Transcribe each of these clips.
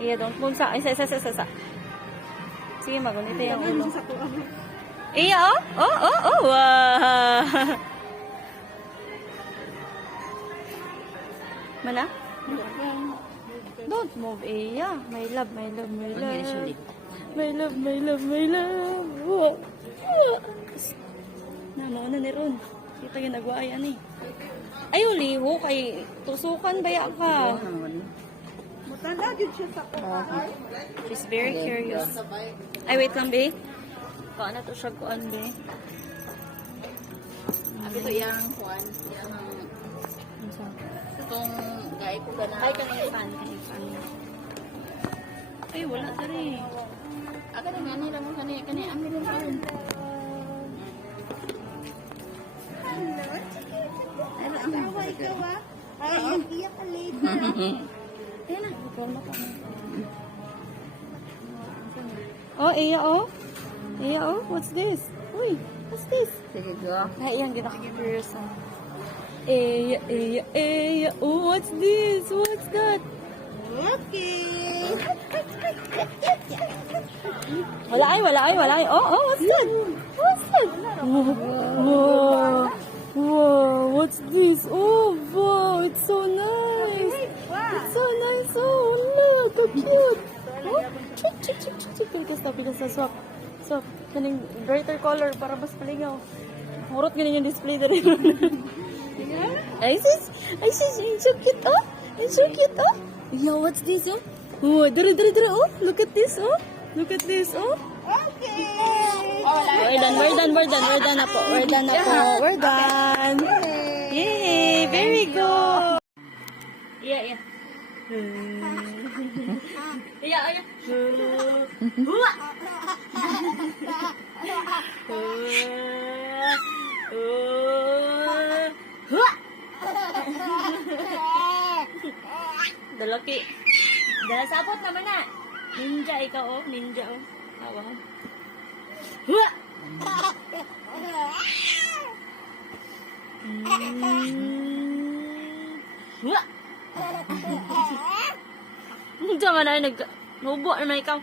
Iya, don't move sa. Isa. Sige, magunito yung ulo. Iya, oh. Wow. Mana? Don't move, Iya. My love. My love. Ano ni Ron? Kita yung nagwaayan eh. Ayaw, liho. Kay tusukan baya ka. Matanda din siya sa kuhaan. She's very curious. Ay, wait lang, be. Paano to siya kuan, be? Abi to yang kuan, yang itong gay ko gana. Ay, kanina fan. Ay, wala ka rin. Aga na gani ra mo kani ang bilin pa rin. Tawa ikaw ah. Ay, iyak ka later. Ayan na. Oh, Iya, oh. Iya, oh. What's this? Uy, what's this? Sige go. Ay, yan. Ginaka-curious, ah. Iya. Oh, what's this? What's that? Okay. Wala ay. Oh, what's that? Wow, what's this? Oh, wow, it's so nice. Oh, look, how cute. Oh, chik. Pikas na, swap. Kaning brighter color para mas palingaw. Murot ganin yung display na rin. Ay, sis, it's so cute, oh. Yo, what's this, oh? Oh, dere, oh. Look at this, oh. Okay. We're done na po. We're done. Yay, very good. Yeah. Yeah. Dalaki. Dala sabot naman na. Ninja ikaw, oh. Tawa. Diyan na nubo na ikaw.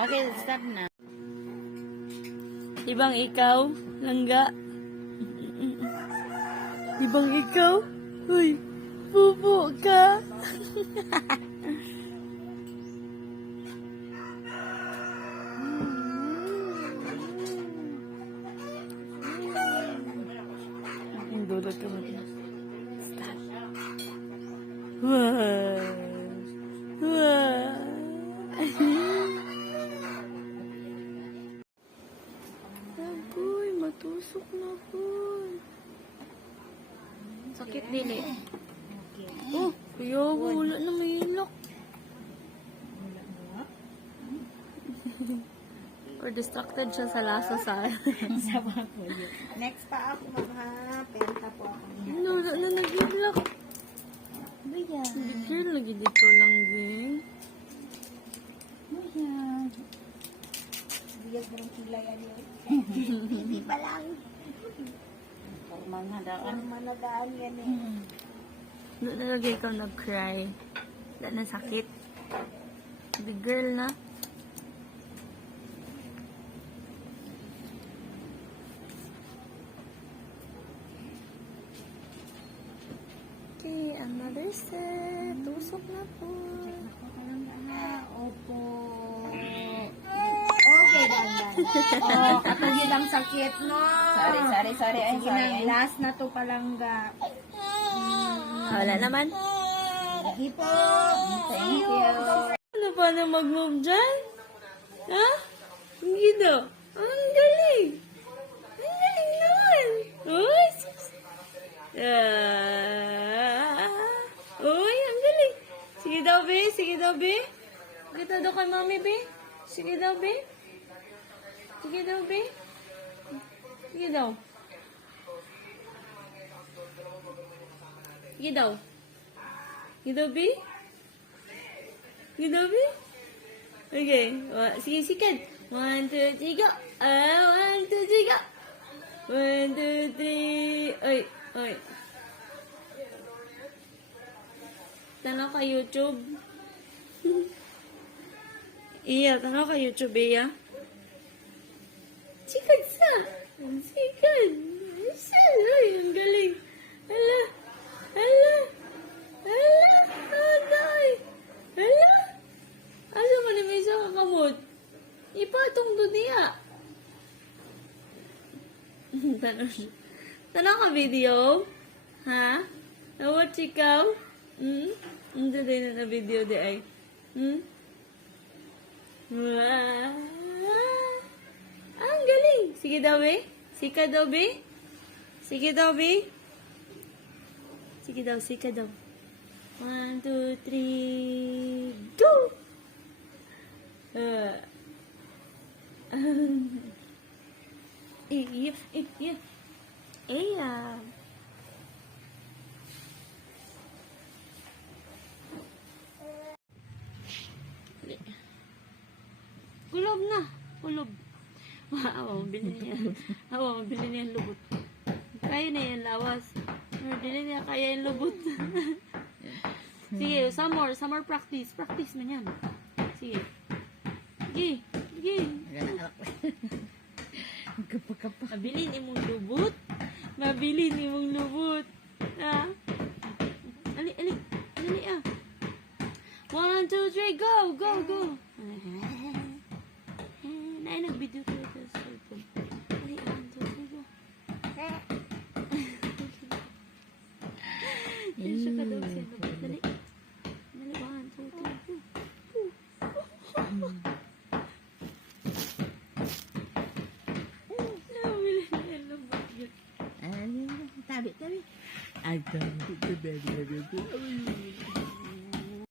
Okay, stop na. Ibang ikaw, langga. Ibang ikaw, uy, bubo ka. Ang dulot ka mo. Stop. Agoy, matusok na po. Sakit dili. Oh, kuya, wala na may ilok. Or distracted siya sa lasa sa Next pa ako magha-penta po ako. wala na nag-ilok. Baya. Bigil lagi dito lang, Ging. Biyag mo ng kilay yan yun. Hindi pa lang. Formal na daw. Ang manadaan yan eh. Doon na lagi ikaw nag-cry. Wala na sakit. Big girl na. Okay, another set. Tusok na po. Opo. Okay, dandan. Oh, katulad ang sakit, no? Sorry. Ay, Sige na, last na to palangga. Wala naman. Sige po. Thank you. Ano pa na mag-move dyan? Ha? Hindi daw. Ang galing. Ang galing naman. Uy, sus. Uy, ang galing. Sige daw, be. Kita daw kay mami, be. Sige daw, be. Sige daw, be. Sige daw. Sige daw. Sige daw, be. Sige daw, be. Okay. Sige, sikat. 1, 2, 3, go. 1, 2, 3, go. 1, 2, 3. Ay, ay. Tanaw ka YouTube. Iya, tanaw ka YouTube, iya. Sikat sa. Sikat. Ay, ang galing. Hala. Hala. Hala. Aday. Hala. Asa mo na may isa kakamot? Ipatong doon niya. Tanaw ka video? Ha? Nawat ikaw? Hindi din na video di ay. Wow. Ang galing. Sige daw, be. Sika daw, be. Sige daw, be. Sige daw, sika daw. 1, 2, 3, go! Iya. Iya. Kulob na. Kulob. Awa, mabili niya. Awa, mabili niya yung lubot. Kaya na yan, lawas. Mabili niya kaya yung lubot. Sige, some more practice. Practice man yan. Sige. Sige. Sige. Mabili niya mong lubot. Mabili niya mong lubot. Ha? Ali, ali. Ali, ah. 1, 2, 3, go! Go, go! Ay, nag-video ko ito sa cellphone. Dali, 1, 2, 3, go. Dali siya ka daw siya. Dali. Dali, 1, 2, 3, go. Nabili na yan lang ba yun? Tabi, tabi. I don't know.